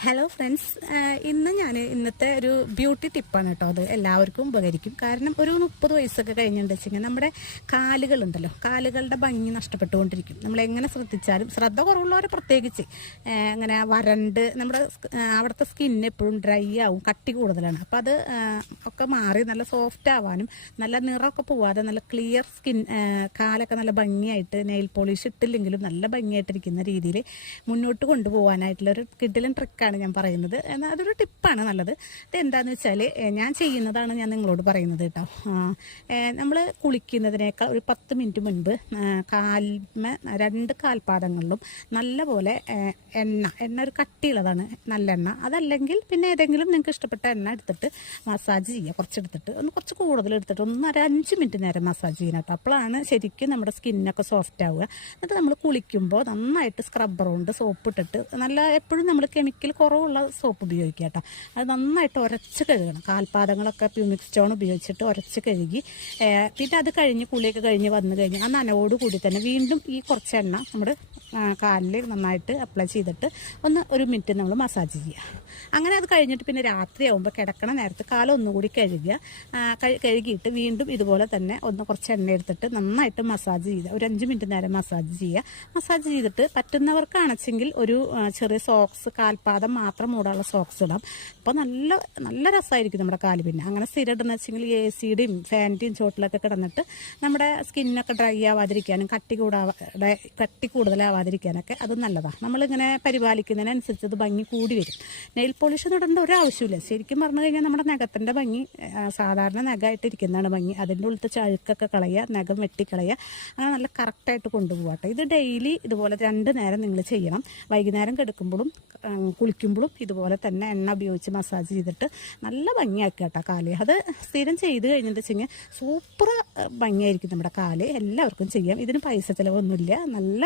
Hello friends, ഇന്നത്തെ ഒരു beauty ടിപ്പാണ് കേട്ടോ. അത് എല്ലാവർക്കും ഉപകരിക്കും. കാരണം ഒരു 30 വയസ്സൊക്കെ കഴിഞ്ഞിട്ട് വെച്ചെങ്കിൽ നമ്മുടെ കാലുകളുണ്ടല്ലോ, കാലുകളുടെ ഭംഗി നഷ്ടപ്പെട്ടുകൊണ്ടിരിക്കും. നമ്മളെങ്ങനെ ശ്രദ്ധിച്ചാലും, ശ്രദ്ധ കുറവുള്ളവരെ പ്രത്യേകിച്ച് അങ്ങനെ വരണ്ട് നമ്മുടെ അവിടുത്തെ സ്കിന്ന് എപ്പോഴും ഡ്രൈ ആവും, കട്ടി കൂടുതലാണ്. അപ്പോൾ അത് ഒക്കെ മാറി നല്ല സോഫ്റ്റ് ആവാനും നല്ല നിറമൊക്കെ പോവാതെ നല്ല ക്ലിയർ സ്കിൻ, കാലൊക്കെ നല്ല ഭംഗിയായിട്ട് നെയിൽ പോളിഷ് ഇട്ടില്ലെങ്കിലും നല്ല ഭംഗിയായിട്ടിരിക്കുന്ന രീതിയിൽ മുന്നോട്ട് കൊണ്ടുപോകാനായിട്ടുള്ളൊരു കിഡിലൻ ട്രിക്കാണ് ഞാൻ പറയുന്നത്. എന്നാൽ അതൊരു ടിപ്പാണ് നല്ലത്. ഇതെന്താണെന്ന് വെച്ചാൽ ഞാൻ ചെയ്യുന്നതാണ് ഞാൻ നിങ്ങളോട് പറയുന്നത് കേട്ടോ. നമ്മൾ കുളിക്കുന്നതിനേക്കാൾ ഒരു 10 മിനിറ്റ് മുൻപ് രണ്ട് കാൽപാദങ്ങളിലും നല്ലപോലെ എണ്ണ ഒരു കട്ടിയുള്ളതാണ്, നല്ലെണ്ണ. അതല്ലെങ്കിൽ പിന്നെ ഏതെങ്കിലും നിങ്ങൾക്ക് ഇഷ്ടപ്പെട്ട എണ്ണ എടുത്തിട്ട് മസാജ് ചെയ്യുക. കുറച്ചെടുത്തിട്ട് കുറച്ച് കൂടുതൽ എടുത്തിട്ട് ഒരു 5 മിനിറ്റ് നേരം മസാജ് ചെയ്യണം കേട്ടോ. അപ്പോഴാണ് ശരിക്കും നമ്മുടെ സ്കിന്നൊക്കെ സോഫ്റ്റ് ആവുക. എന്നിട്ട് നമ്മൾ കുളിക്കുമ്പോൾ നന്നായിട്ട് സ്ക്രബ്ബർ കൊണ്ട് സോപ്പ് ഇട്ടിട്ട് നല്ല എപ്പോഴും നമ്മൾ കെമിക്കൽ കുറവുള്ള സോപ്പ് ഉപയോഗിക്കുക കേട്ടോ. അത് നന്നായിട്ട് ഉരച്ച് കഴുകണം. കാൽപാദങ്ങളൊക്കെ പ്യൂമിക് സ്റ്റോൺ ഉപയോഗിച്ചിട്ട് ഉരച്ച് കഴുകി പിന്നെ അത് കഴിഞ്ഞ് കുളിയൊക്കെ കഴിഞ്ഞ് വന്നു കഴിഞ്ഞ് ആ നനവോട് കൂടി തന്നെ വീണ്ടും ഈ കുറച്ച് എണ്ണ നമ്മുടെ കാലിൽ നന്നായിട്ട് അപ്ലൈ ചെയ്തിട്ട് ഒരു മിനിറ്റ് നമ്മൾ മസാജ് ചെയ്യുക. അങ്ങനെ അത് കഴിഞ്ഞിട്ട് പിന്നെ രാത്രിയാകുമ്പോൾ കിടക്കണ നേരത്ത് കാലം ഒന്നുകൂടി കഴുകിയിട്ട് വീണ്ടും ഇതുപോലെ തന്നെ കുറച്ച് എണ്ണ എടുത്തിട്ട് നന്നായിട്ട് മസാജ് ചെയ്യുക. ഒരു 5 മിനിറ്റ് നേരം മസാജ് ചെയ്യുക. മസാജ് ചെയ്തിട്ട് പറ്റുന്നവർക്കാണെച്ചെങ്കിൽ ഒരു ചെറിയ സോക്സ്, കാൽപാദം മാത്രം മൂടാനുള്ള സോക്സ് ഇടാം. അപ്പോൾ നല്ല നല്ല രസമായിരിക്കും നമ്മുടെ കാല്. പിന്നെ അങ്ങനെ സ്ഥിരം ഇടുന്ന വെച്ചെങ്കിൽ AC-യുടെയും ഫാനിൻ്റെയും ചോട്ടിലൊക്കെ കിടന്നിട്ട് നമ്മുടെ സ്കിന്നൊക്കെ ഡ്രൈ ആവാതിരിക്കാനും കട്ടി കൂടുതലാവാതിരിക്കാനൊക്കെ അത് നല്ലതാണ്. നമ്മളിങ്ങനെ പരിപാലിക്കുന്നതിനനുസരിച്ച് അത് ഭംഗി കൂടി വരും. നെയിൽ പോളിഷ് ഇടേണ്ട ഒരാവശ്യമില്ല. ശരിക്കും പറഞ്ഞു കഴിഞ്ഞാൽ നമ്മുടെ നഖത്തിൻ്റെ ഭംഗി സാധാരണ നഖമായിട്ടിരിക്കുന്നതാണ് ഭംഗി. അതിൻ്റെ ഉള്ളിലത്തെ ചഴുക്കൊക്കെ കളയുക, നഖം വെട്ടിക്കളയുക, അങ്ങനെ നല്ല കറക്റ്റായിട്ട് കൊണ്ടുപോകട്ടെ. ഇത് ഡെയിലി ഇതുപോലെ 2 നേരം നിങ്ങൾ ചെയ്യണം. വൈകുന്നേരം കിടക്കുമ്പോഴും കുളിക്കുമ്പോഴും ഇതുപോലെ തന്നെ എണ്ണ ഉപയോഗിച്ച് മസാജ് ചെയ്തിട്ട് നല്ല ഭംഗിയാക്കുക കേട്ടോ കാല്. അത് സ്ഥിരം ചെയ്ത് കഴിഞ്ഞിട്ട് വെച്ചെങ്കിൽ സൂപ്പർ ഭംഗിയായിരിക്കും നമ്മുടെ കാല്. എല്ലാവർക്കും ചെയ്യാം. ഇതിന് പൈസ ചിലവൊന്നുമില്ല. നല്ല